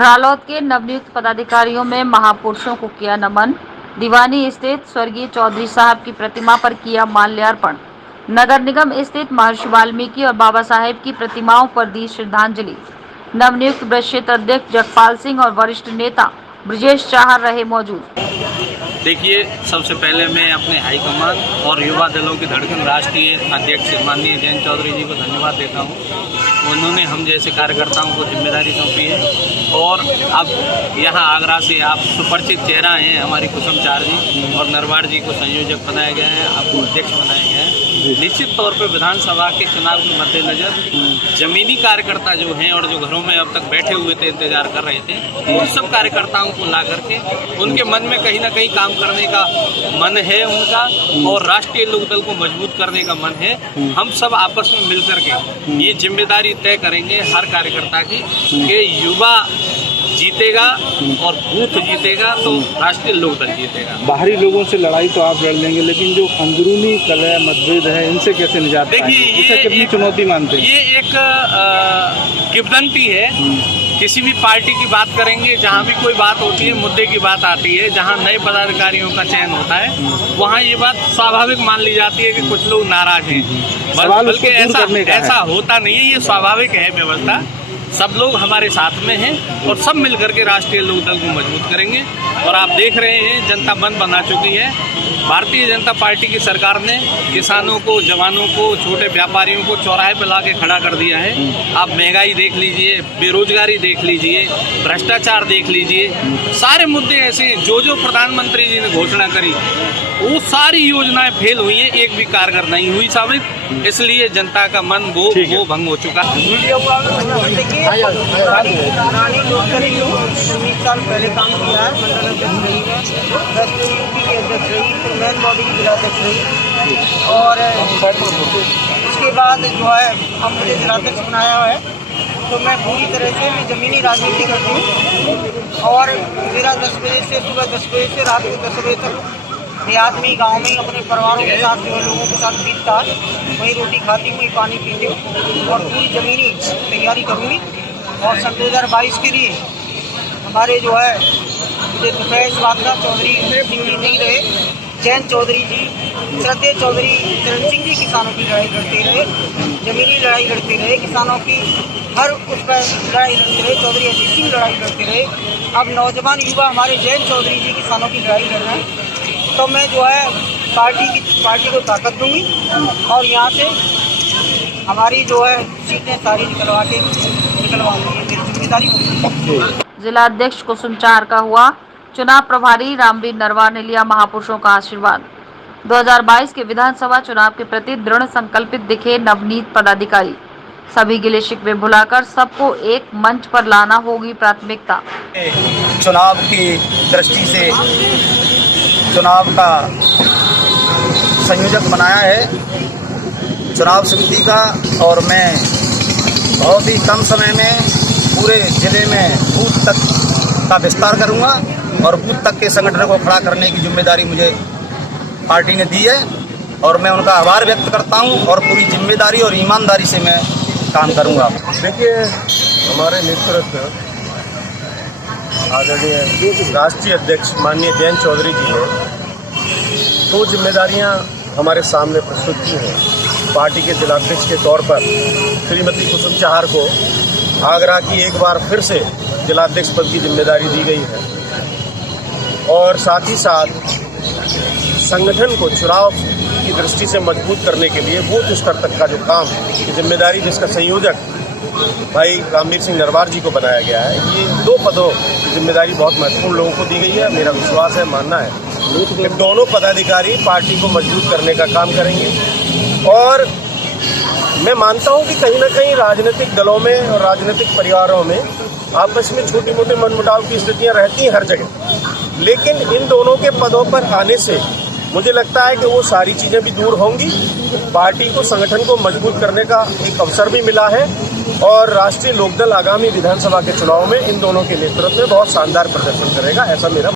रालोद के नवनियुक्त पदाधिकारियों में महापुरुषों को किया नमन। दीवानी स्थित स्वर्गीय चौधरी साहब की प्रतिमा पर किया माल्यार्पण। नगर निगम स्थित महर्षि वाल्मीकि और बाबा साहेब की प्रतिमाओं पर दी श्रद्धांजलि। नवनियुक्त ब्रज क्षेत्र अध्यक्ष जगपाल सिंह और वरिष्ठ नेता ब्रजेश चाहर रहे मौजूद। देखिए, सबसे पहले मैं अपने हाईकमान और युवा दलों की धड़कन राष्ट्रीय अध्यक्ष माननीय जयंत चौधरी जी को धन्यवाद देता हूँ। उन्होंने हम जैसे कार्यकर्ताओं को जिम्मेदारी सौंपी है और अब यहाँ आगरा से आप सुपरिचित चेहरा हैं हमारी कुसुम चार जी और नरवाड़ जी को संयोजक बनाया गया है, आपको अध्यक्ष बनाया गया है। निश्चित तौर पर विधानसभा के चुनाव के मद्देनजर जमीनी कार्यकर्ता जो हैं और जो घरों में अब तक बैठे हुए थे, इंतजार कर रहे थे, उन सब कार्यकर्ताओं को ला करके उनके मन में कहीं ना कहीं काम करने का मन है उनका और राष्ट्रीय लोकदल को मजबूत करने का मन है। हम सब आपस में मिलकर के ये जिम्मेदारी तय करेंगे हर कार्यकर्ता की कि युवा जीतेगा और बूथ जीतेगा तो राष्ट्रीय लोकदल जीतेगा। बाहरी लोगों से लड़ाई तो आप लड़ लेंगे, लेकिन जो अंदरूनी कलह मतभेद है इनसे कैसे निजात पाएंगे? देखिए, ये कितनी चुनौती मानते हैं? ये एक किंवदंती है। किसी भी पार्टी की बात करेंगे, जहाँ भी कोई बात होती है, मुद्दे की बात आती है, जहाँ नए पदाधिकारियों का चयन होता है, वहाँ ये बात स्वाभाविक मान ली जाती है कि कुछ लोग नाराज हैं। बल्कि ऐसा होता नहीं है, ये स्वाभाविक है व्यवस्था। सब लोग हमारे साथ में हैं और सब मिलकर के राष्ट्रीय लोकदल को मजबूत करेंगे। और आप देख रहे हैं जनता मन बना चुकी है। भारतीय जनता पार्टी की सरकार ने किसानों को, जवानों को, छोटे व्यापारियों को चौराहे पर ला के खड़ा कर दिया है। आप महंगाई देख लीजिए, बेरोजगारी देख लीजिए, भ्रष्टाचार देख लीजिए, सारे मुद्दे ऐसे हैं। जो प्रधानमंत्री जी ने घोषणा करी वो सारी योजनाएं फेल हुई हैं, एक भी कारगर नहीं हुई साबित। इसलिए जनता का मन वो भंग हो चुका है। 19 साल पहले काम किया है, मंडल अध्यक्ष रही है, यूपी की अध्यक्ष रही, फिर मैन बॉडी की जिलाध्यक्ष रही और उसके बाद जो है अब मुझे जिलाध्यक्ष बनाया है। तो मैं पूरी तरह से मैं ज़मीनी राजनीति करती हूँ और मेरा 10 बजे से सुबह 10 बजे से रात के 10 बजे तक देहात में, गाँव में अपने परिवारों के साथ जो है लोगों के साथ बीतता है। वहीं रोटी खाती हुई, पानी पीती हूँ और पूरी ज़मीनी तैयारी करूँगी। और सन 2022 के लिए हमारे जो है मुझे दुख है इस बात का, चौधरी सिंह जी नहीं रहे, जयंत चौधरी जी, श्रद्धेय चौधरी चरण सिंह जी किसानों की लड़ाई लड़ते रहे, ज़मीनी लड़ाई लड़ते रहे, किसानों की हर उस पर लड़ाई लड़ते रहे, चौधरी अजीत सिंह लड़ाई लड़ते रहे। अब नौजवान युवा हमारे जयंत चौधरी जी किसानों की लड़ाई लड़ रहे हैं। तो मैं जो है पार्टी को ताकत दूंगी और यहाँ से हमारी जो है सीटें सारी निकलवाऊंगी, मेरी जिम्मेदारी होगी। जिला अध्यक्ष कुसुम चाहर का हुआ चुनाव प्रभारी। रामवीर नरवार ने लिया महापुरुषों का आशीर्वाद। 2022 के विधानसभा चुनाव के प्रति दृढ़ संकल्पित दिखे नवनीत पदाधिकारी। सभी गिले शिकवे भुलाकर सबको एक मंच पर लाना होगी प्राथमिकता। चुनाव की दृष्टि से चुनाव का संयोजक बनाया है चुनाव समिति का और मैं बहुत ही कम समय में पूरे जिले में बूथ तक का विस्तार करूंगा और बूथ तक के संगठन को खड़ा करने की जिम्मेदारी मुझे पार्टी ने दी है और मैं उनका आभार व्यक्त करता हूं और पूरी जिम्मेदारी और ईमानदारी से मैं काम करूंगा। देखिए, हमारे नेतृत्व आदरणीय राष्ट्रीय अध्यक्ष माननीय जयंत चौधरी जी ने 2 जिम्मेदारियां हमारे सामने प्रस्तुत की हैं। पार्टी के जिलाध्यक्ष के तौर पर श्रीमती कुसुम चाहर को आगरा की एक बार फिर से जिलाध्यक्ष पद की जिम्मेदारी दी गई है और साथ ही साथ संगठन को चुनाव की दृष्टि से मजबूत करने के लिए बूथ स्तर तक का जो काम की जिम्मेदारी जिसका संयोजक भाई रामवीर सिंह नरवार जी को बनाया गया है। ये 2 पदों की जिम्मेदारी बहुत महत्वपूर्ण लोगों को दी गई है। मेरा विश्वास है, मानना है कि दोनों पदाधिकारी पार्टी को मजबूत करने का काम करेंगे और मैं मानता हूं कि कहीं ना कहीं राजनीतिक दलों में और राजनीतिक परिवारों में आपस में छोटी मोटी मनमुटाव की स्थितियां रहती हैं हर जगह, लेकिन इन दोनों के पदों पर आने से मुझे लगता है कि वो सारी चीज़ें भी दूर होंगी। पार्टी को, संगठन को मजबूत करने का एक अवसर भी मिला है और राष्ट्रीय लोकदल आगामी विधानसभा के चुनाव में इन दोनों के नेतृत्व में बहुत शानदार प्रदर्शन करेगा, ऐसा मेरा